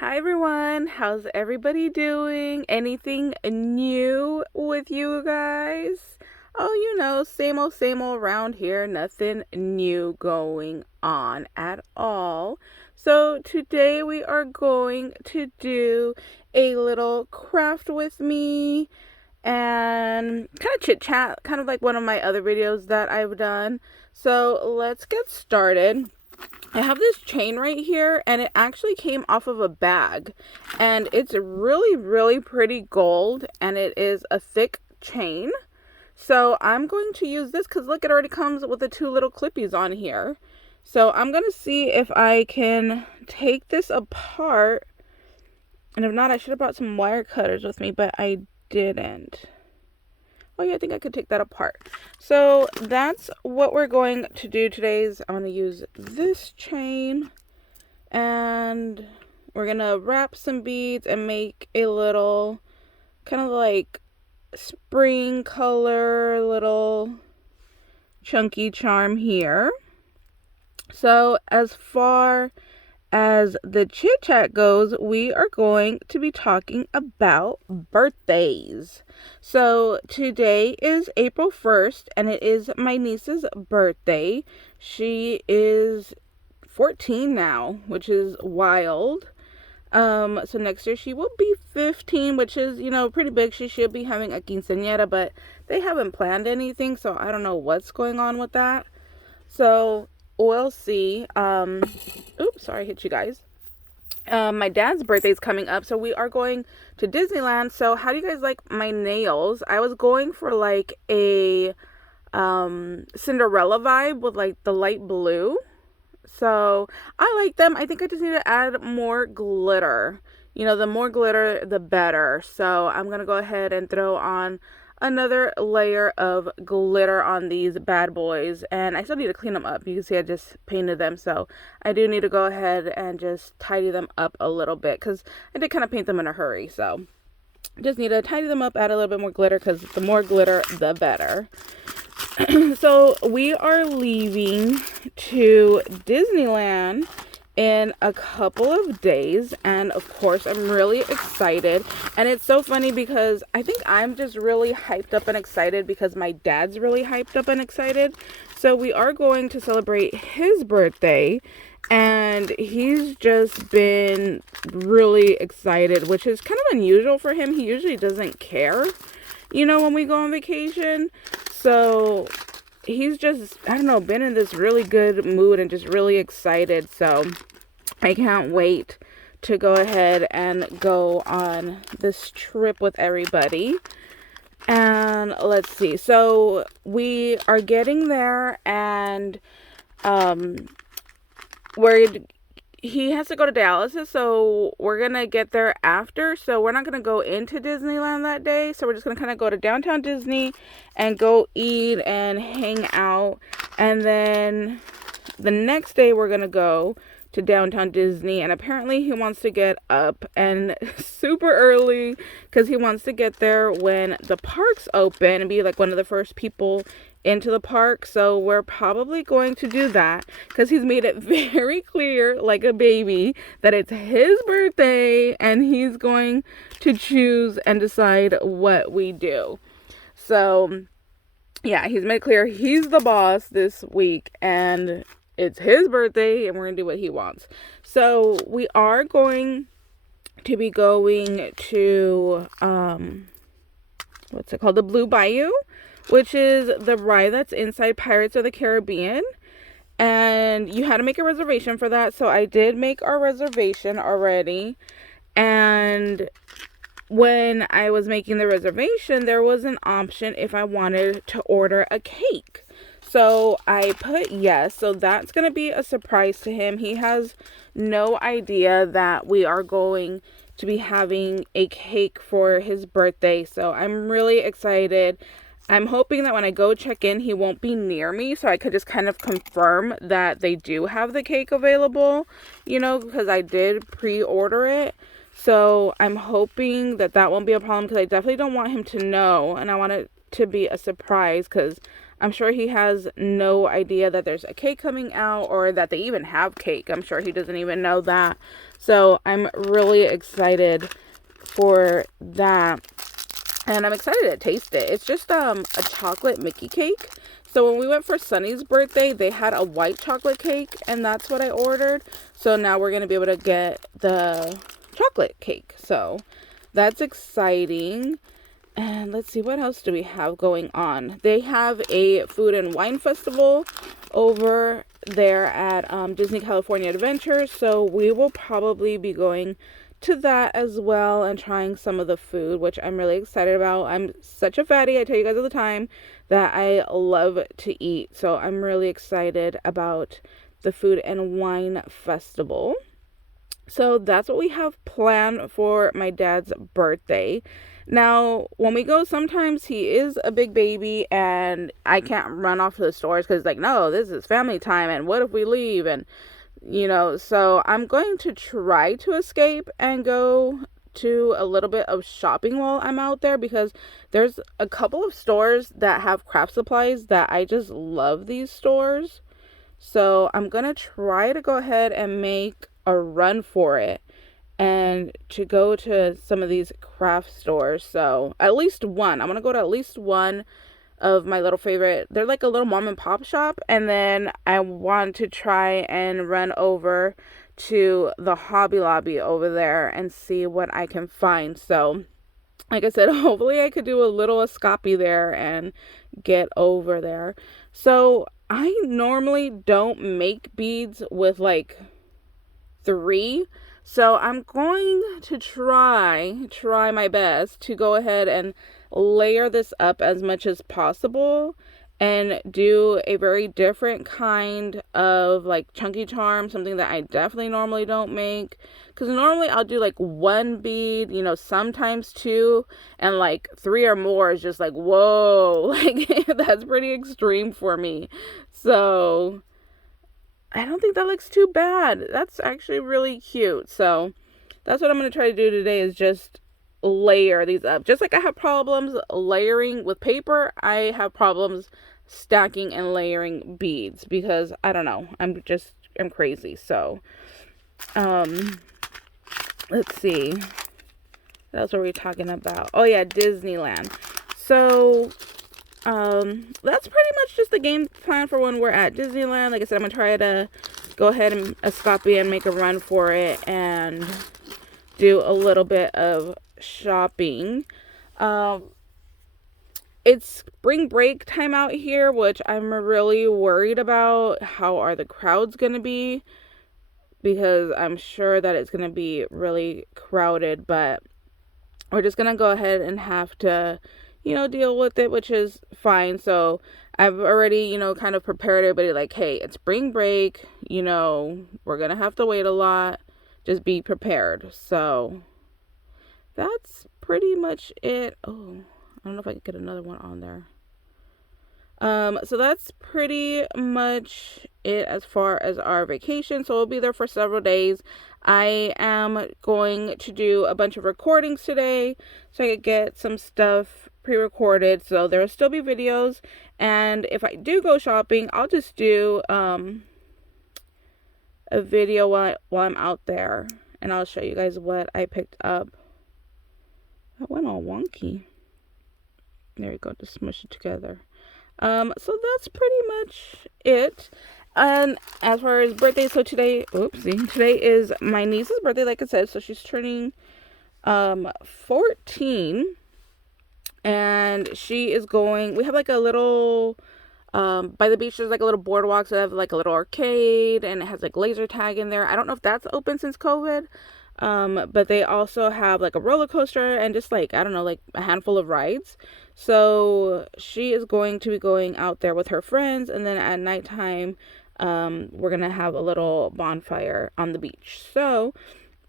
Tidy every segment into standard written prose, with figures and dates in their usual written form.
Hi everyone, how's everybody doing? Anything new with you guys? Oh, same old around here, nothing new going on at all. So today we are going to do a little craft with me and kind of chit chat, kind of like one of my other videos that I've done. So let's get started. I have this chain right here, and it actually came off of a bag, and it's really pretty gold, and it is a thick chain. So I'm going to use this because look, it already comes with the two little clippies on here. So I'm going to see if I can take this apart, and if not, I should have brought some wire cutters with me, but I didn't. Oh yeah, I think I could take that apart. So that's what we're going to do today. I'm going to use this chain, and we're going to wrap some beads and make a little kind of like spring color little chunky charm here. So as far as the chit chat goes, we are going to be talking about birthdays. So today is April 1st, and it is my niece's birthday. She is 14 now, which is wild. So next year she will be 15, which is, pretty big. She should be having a quinceañera, but they haven't planned anything, so I don't know what's going on with that. So we'll see. Oops, sorry, I hit you guys. My dad's birthday is coming up, so we are going to Disneyland. So how do you guys like my nails? I was going for like a Cinderella vibe with like the light blue. So I like them. I think I just need to add more glitter. The more glitter, the better. So I'm going to go ahead and throw on another layer of glitter on these bad boys, and I still need to clean them up. You can see I just painted them, so I do need to go ahead and just tidy them up a little bit because I did kind of paint them in a hurry. So just need to tidy them up, add a little bit more glitter, because the more glitter the better. So we are leaving to Disneyland in a couple of days, and of course I'm really excited. And it's so funny because I think I'm just really hyped up and excited because my dad's really hyped up and excited. So we are going to celebrate his birthday, and he's just been really excited, which is kind of unusual for him. He usually doesn't care, when we go on vacation. So he's just, I don't know, been in this really good mood and just really excited. So I can't wait to go ahead and go on this trip with everybody. And let's see. So we are getting there, and he has to go to dialysis, so we're gonna get there after. So we're not gonna go into Disneyland that day, so we're just gonna kind of go to downtown Disney and go eat and hang out. And then the next day we're gonna go to downtown Disney, and apparently he wants to get up and super early because he wants to get there when the parks open and be like one of the first people into the park. So we're probably going to do that because he's made it very clear, like a baby, that it's his birthday and he's going to choose and decide what we do. So yeah, he's made it clear he's the boss this week, and it's his birthday, and we're going to do what he wants. So we are going to be going to, what's it called? The Blue Bayou, which is the ride that's inside Pirates of the Caribbean. And you had to make a reservation for that. So I did make our reservation already. And when I was making the reservation, there was an option if I wanted to order a cake. So I put yes. So that's going to be a surprise to him. He has no idea that we are going to be having a cake for his birthday. So I'm really excited. I'm hoping that when I go check in, he won't be near me, so I could just kind of confirm that they do have the cake available, because I did pre-order it. So I'm hoping that that won't be a problem, because I definitely don't want him to know, and I want it to be a surprise, because I'm sure he has no idea that there's a cake coming out or that they even have cake. I'm sure he doesn't even know that. So I'm really excited for that. And I'm excited to taste it. It's just a chocolate Mickey cake. So when we went for Sunny's birthday, they had a white chocolate cake, and that's what I ordered. So now we're going to be able to get the chocolate cake. So that's exciting. And let's see, what else do we have going on? They have a food and wine festival over there at Disney California Adventure. So we will probably be going to that as well and trying some of the food, which I'm really excited about. I'm such a fatty, I tell you guys all the time, that I love to eat. So I'm really excited about the food and wine festival. So that's what we have planned for my dad's birthday. Now, when we go, sometimes he is a big baby and I can't run off to the stores because, like, no, this is family time and what if we leave? And so I'm going to try to escape and go to a little bit of shopping while I'm out there, because there's a couple of stores that have craft supplies that I just love these stores. So I'm going to try to go ahead and make a run for it and to go to some of these craft stores. So at least one. I'm going to go to at least one of my little favorite. They're like a little mom and pop shop, and then I want to try and run over to the Hobby Lobby over there and see what I can find. So like I said, hopefully I could do a little escape there and get over there. So I normally don't make beads with like 3. So I'm going to try my best to go ahead and layer this up as much as possible and do a very different kind of like chunky charm, something that I definitely normally don't make. Because normally I'll do like 1 bead, sometimes 2, and like 3 or more is just like, whoa, like that's pretty extreme for me. So I don't think that looks too bad. That's actually really cute. So that's what I'm going to try to do today, is just layer these up. Just like I have problems layering with paper, I have problems stacking and layering beads because I don't know. I'm crazy. So, let's see. That's what we're talking about. Oh yeah, Disneyland. So, that's pretty much just the game plan for when we're at Disneyland. Like I said, I'm gonna try to go ahead and escape and make a run for it and do a little bit of shopping. It's spring break time out here, which I'm really worried about. How are the crowds gonna be? Because I'm sure that it's gonna be really crowded, but we're just gonna go ahead and have to deal with it, which is fine. So I've already, kind of prepared everybody like, hey, it's spring break, we're gonna have to wait a lot. Just be prepared. So that's pretty much it. Oh, I don't know if I could get another one on there. So that's pretty much it as far as our vacation. So we'll be there for several days. I am going to do a bunch of recordings today so I could get some stuff pre-recorded. So there will still be videos. And if I do go shopping, I'll just do a video while I'm out there. And I'll show you guys what I picked up. That went all wonky. There we go, to smush it together. So that's pretty much it. And as far as birthday, so today is my niece's birthday, like I said. So she's turning 14, and she is going, we have like a little, by the beach, there's like a little boardwalk, so they have like a little arcade, and it has like laser tag in there. I don't know if that's open since COVID. But they also have like a roller coaster and just like, I don't know, like a handful of rides. So she is going to be going out there with her friends, and then at nighttime, we're gonna have a little bonfire on the beach. So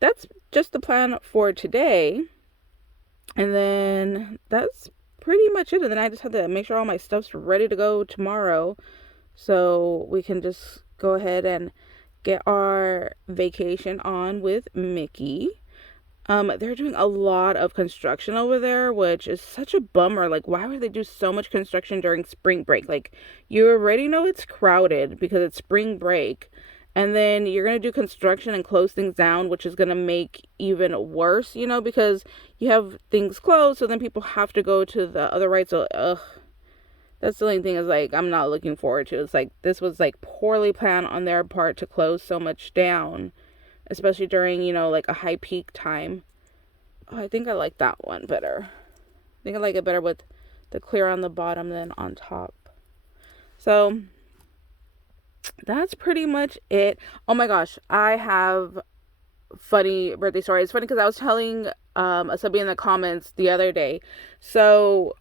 that's just the plan for today. And then that's pretty much it. And then I just have to make sure all my stuff's ready to go tomorrow, so we can just go ahead and get our vacation on with Mickey. They're doing a lot of construction over there, which is such a bummer. Like, why would they do so much construction during spring break? Like, you already know it's crowded because it's spring break, and then you're gonna do construction and close things down, which is gonna make even worse, because you have things closed, so then people have to go to the other right. So, ugh, that's the only thing is like I'm not looking forward to. It's like this was like poorly planned on their part to close so much down, especially during, like a high peak time. Oh, I think I like that one better. I think I like it better with the clear on the bottom than on top. So that's pretty much it. Oh my gosh, I have funny birthday story. It's funny because I was telling a subby in the comments the other day. So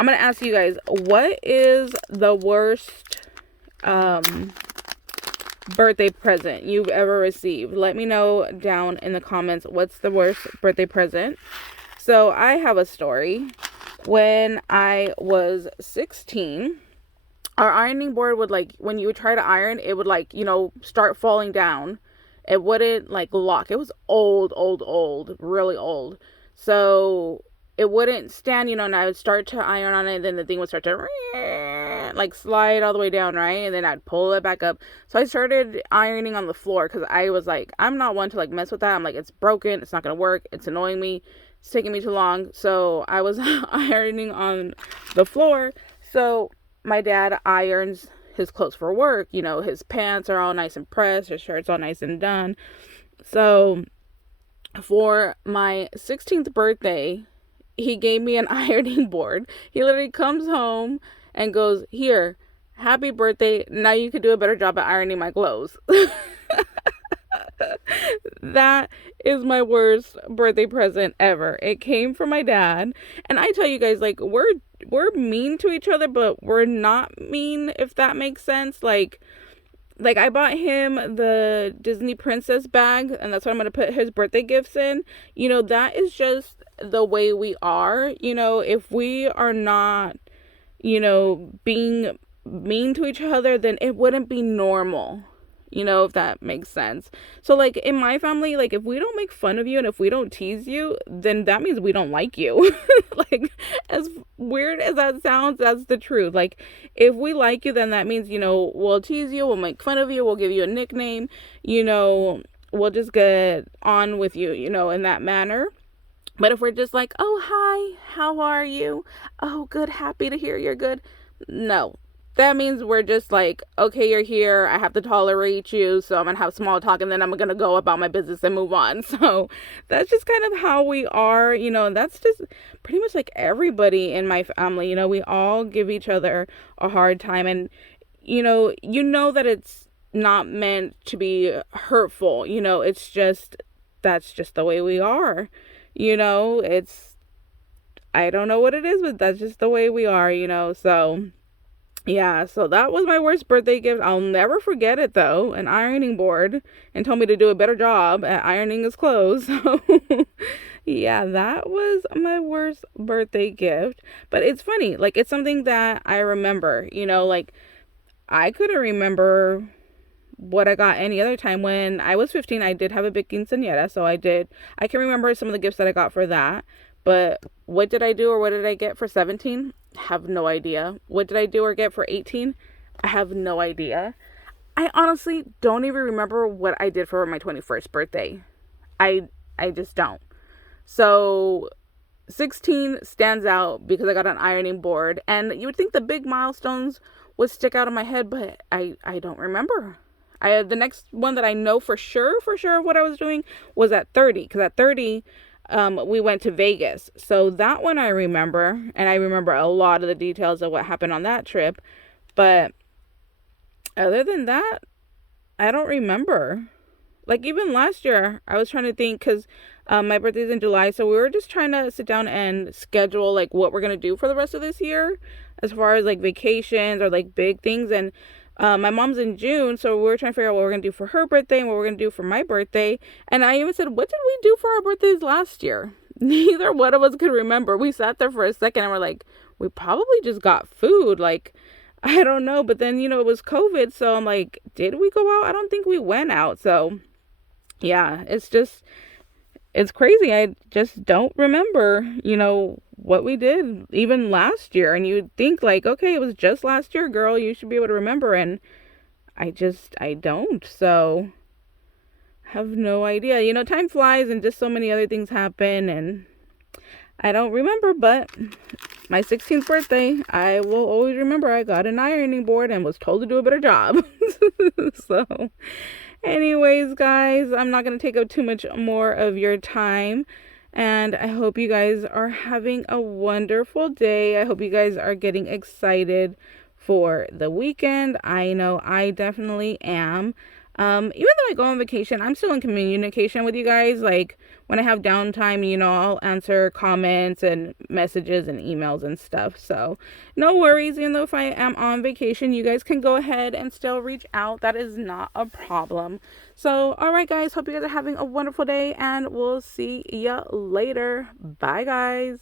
I'm gonna ask you guys, what is the worst birthday present you've ever received? Let me know down in the comments what's the worst birthday present. So I have a story. When I was 16, our ironing board would, like, when you would try to iron, it would, like, start falling down. It wouldn't, like, lock. It was old, really old. So it wouldn't stand, and I would start to iron on it, and then the thing would start to like slide all the way down, right? And then I'd pull it back up. So I started ironing on the floor because I was like, I'm not one to like mess with that. I'm like, it's broken, it's not gonna work, it's annoying me, it's taking me too long. So I was ironing on the floor. So my dad irons his clothes for work, his pants are all nice and pressed, his shirt's all nice and done. So for my 16th birthday, he gave me an ironing board. He literally comes home and goes, here, happy birthday. Now you could do a better job at ironing my clothes. That is my worst birthday present ever. It came from my dad. And I tell you guys, like, we're mean to each other, but we're not mean, if that makes sense. Like I bought him the Disney princess bag, and that's what I'm going to put his birthday gifts in. That is just the way we are. If we are not, being mean to each other, then it wouldn't be normal, if that makes sense. So, like, in my family, like, if we don't make fun of you and if we don't tease you, then that means we don't like you. Like, as weird as that sounds, that's the truth. Like, if we like you, then that means, we'll tease you, we'll make fun of you, we'll give you a nickname, we'll just get on with you, in that manner. But if we're just like, oh, hi, how are you? Oh, good, happy to hear you're good. No, that means we're just like, okay, you're here, I have to tolerate you, so I'm going to have small talk, and then I'm going to go about my business and move on. So that's just kind of how we are, and that's just pretty much like everybody in my family. We all give each other a hard time, and, that it's not meant to be hurtful, it's just, that's just the way we are. I don't know what it is, but that's just the way we are, so yeah, so that was my worst birthday gift. I'll never forget it though, an ironing board, and told me to do a better job at ironing his clothes. So yeah, that was my worst birthday gift. But it's funny, like, it's something that I remember, like, I couldn't remember what I got any other time. When I was 15, I did have a big quinceañera, so I can remember some of the gifts that I got for that. But what did I do, or what did I get for 17? Have no idea. What did I do or get for 18? I have no idea. I honestly don't even remember what I did for my 21st birthday. I just don't. So 16 stands out because I got an ironing board, and you would think the big milestones would stick out of my head, but I don't remember. The next one that I know for sure what I was doing was at 30, because at 30 we went to Vegas. So that one I remember, and I remember a lot of the details of what happened on that trip. But other than that, I don't remember. Like, even last year, I was trying to think, because my birthday's in July, so we were just trying to sit down and schedule, like, what we're going to do for the rest of this year, as far as, like, vacations or, like, big things. And my mom's in June, so we were trying to figure out what we're going to do for her birthday and what we're going to do for my birthday. And I even said, what did we do for our birthdays last year? Neither one of us could remember. We sat there for a second and we're like, we probably just got food. Like, I don't know. But then, it was COVID. So I'm like, did we go out? I don't think we went out. So yeah, it's just, it's crazy. I just don't remember, what we did even last year. And you'd think like, okay, it was just last year, girl. You should be able to remember. And I don't. So have no idea. Time flies and just so many other things happen and I don't remember, but my 16th birthday, I will always remember I got an ironing board and was told to do a better job. So, anyways, guys, I'm not going to take up too much more of your time. And I hope you guys are having a wonderful day. I hope you guys are getting excited for the weekend. I know I definitely am. Even though I go on vacation, I'm still in communication with you guys. Like when I have downtime, I'll answer comments and messages and emails and stuff. So no worries. Even though if I am on vacation, you guys can go ahead and still reach out. That is not a problem. So, all right, guys. Hope you guys are having a wonderful day and we'll see ya later. Bye, guys.